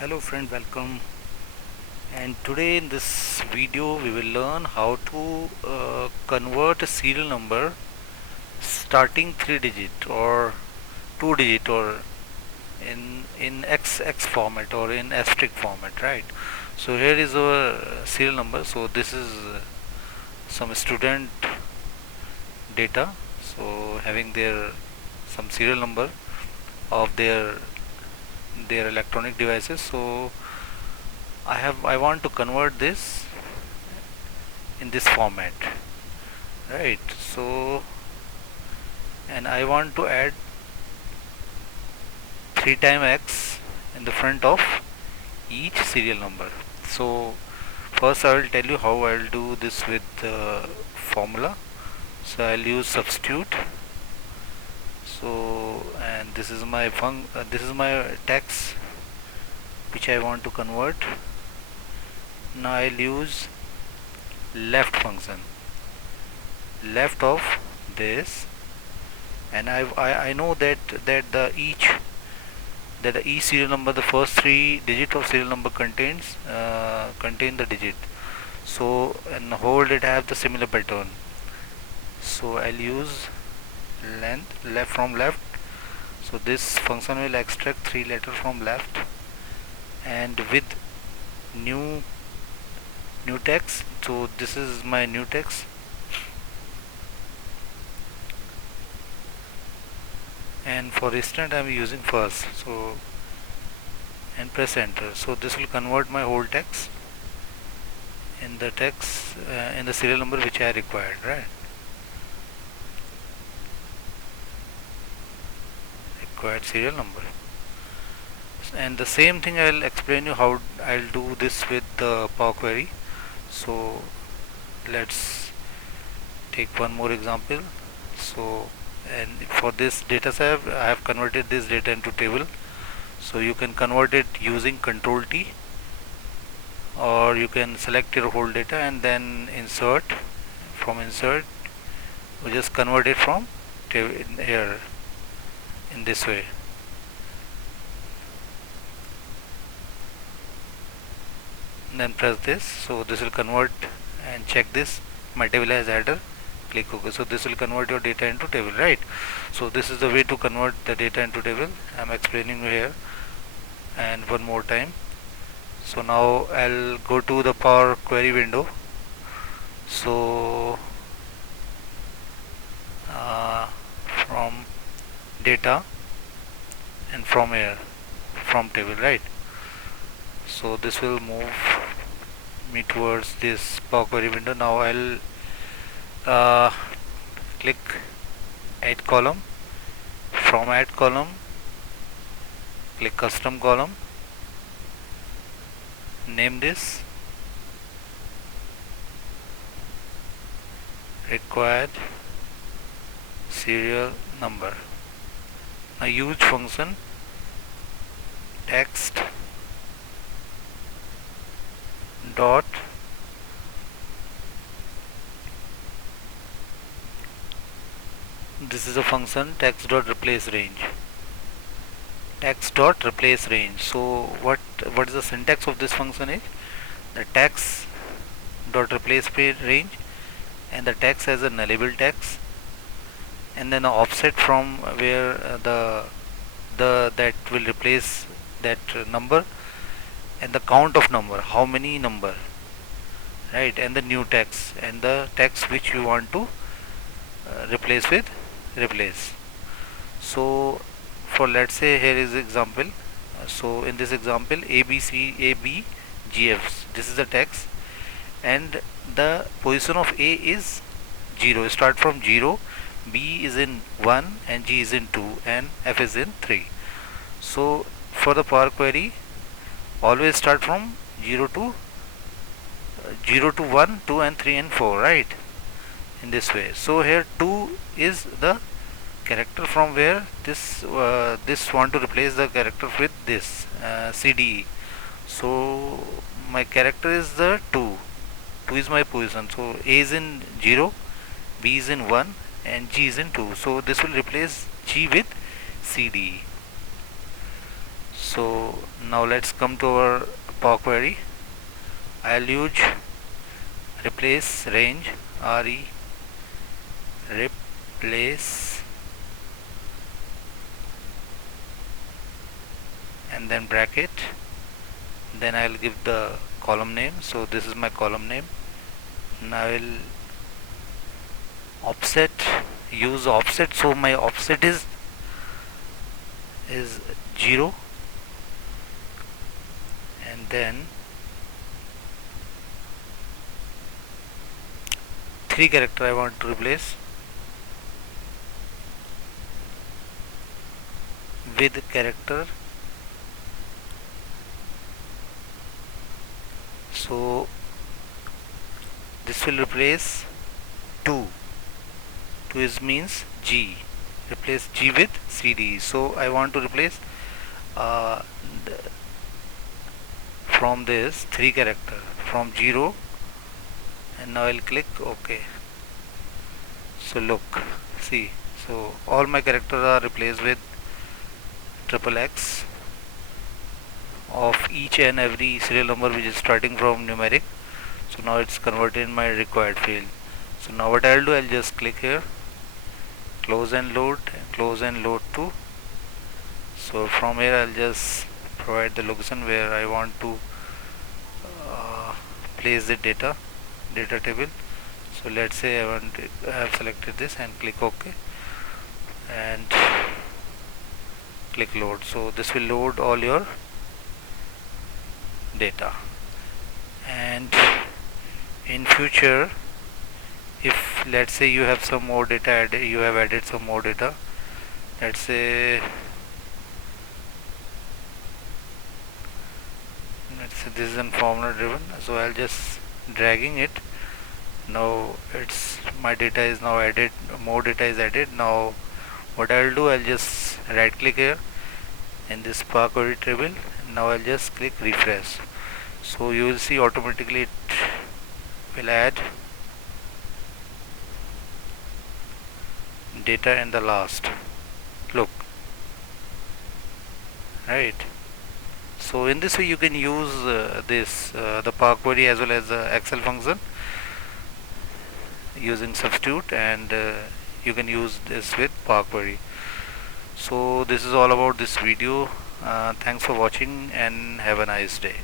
Hello friend, welcome. And today in this video we will learn how to convert a serial number starting 3 digit or 2 digit or in XX format or in asterisk format, right? So here is our serial number. So this is some student data. So having their some serial number of their electronic devices. So I want to convert this in this format, right? So and I want to add 3 times x in the front of each serial number. So first I will tell you how I will do this with the formula. So I'll use substitute. So and this is my text which I want to convert. Now I'll use left function, left of this, and I know that the each serial number, the first 3 digit of serial number contain the digit. So in whole it have the similar pattern. So I'll use length left from left. So this function will extract 3 letters from left, and with new new text. So this is my new text, and for instant I'm using first. So and press enter. So this will convert my whole text in the in the serial number which I required, right? Required serial number. And the same thing I'll explain you how I'll do this with the Power Query. So let's take one more example. So and for this data set I have converted this data into table. So you can convert it using Control T, or you can select your whole data and then insert. From insert we just convert it from here in this way. And then press this. So this will convert, and check this, my table has header, click OK. So this will convert your data into table, right? So this is the way to convert the data into table. I am explaining you here, and one more time. So now I'll go to the Power Query window. So from data and from here, from table, right? So this will move me towards this Power Query window. Now I'll click add column. From add column, click custom column, name this required serial number. Now use function text dot this is a function text.replaceRange. Text.replaceRange. So what is the syntax of this function is the text.replaceRange, and the text has a nullable text, and then an offset from where the that will replace that number, and the count of number, how many number, right? And the new text, and the text which you want to replace with replace. So for, let's say, here is example. So in this example, ABCABGF, this is the text, and the position of A is 0, start from 0, B is in 1, and G is in 2, and F is in 3. So for the Power Query, always start from 0 to 1, 2 and 3 and 4, right? In this way. So here 2 is the character from where this want to replace the character with this CDE. So my character is the 2 is my position. So A is in 0, B is in 1, and G is in 2. So this will replace G with CDE. So now let's come to our Power Query. I'll use replace range, replace, and then bracket. Then I'll give the column name. So this is my column name. Now I'll offset, use offset. So my offset is 0, and then 3 character I want to replace with character. So this will replace 2. 2 is means G. Replace G with CD. So I want to replace uh, from this 3 character from 0, and now I'll click OK. So look, see, so all my characters are replaced with triple X of each and every serial number which is starting from numeric. So now it's converted in my required field. So now what I'll do, I'll just click here, close and load to. So from here I'll just provide the location where I want to place the data table. So let's say I have selected this and click OK and click load. So this will load all your data, and in future if let's say you have some more data added, you have added some more data, let's say this is in formula driven, so I'll just dragging it. Now it's my data is now added, more data is added. Now what I'll do, I'll just right click here in this Power Query table. Now I'll just click refresh. So you will see automatically it will add data in the last. Look, right? So in this way you can use the Power Query as well as the Excel function using substitute, and you can use this with Power Query. So this is all about this video. Thanks for watching and have a nice day.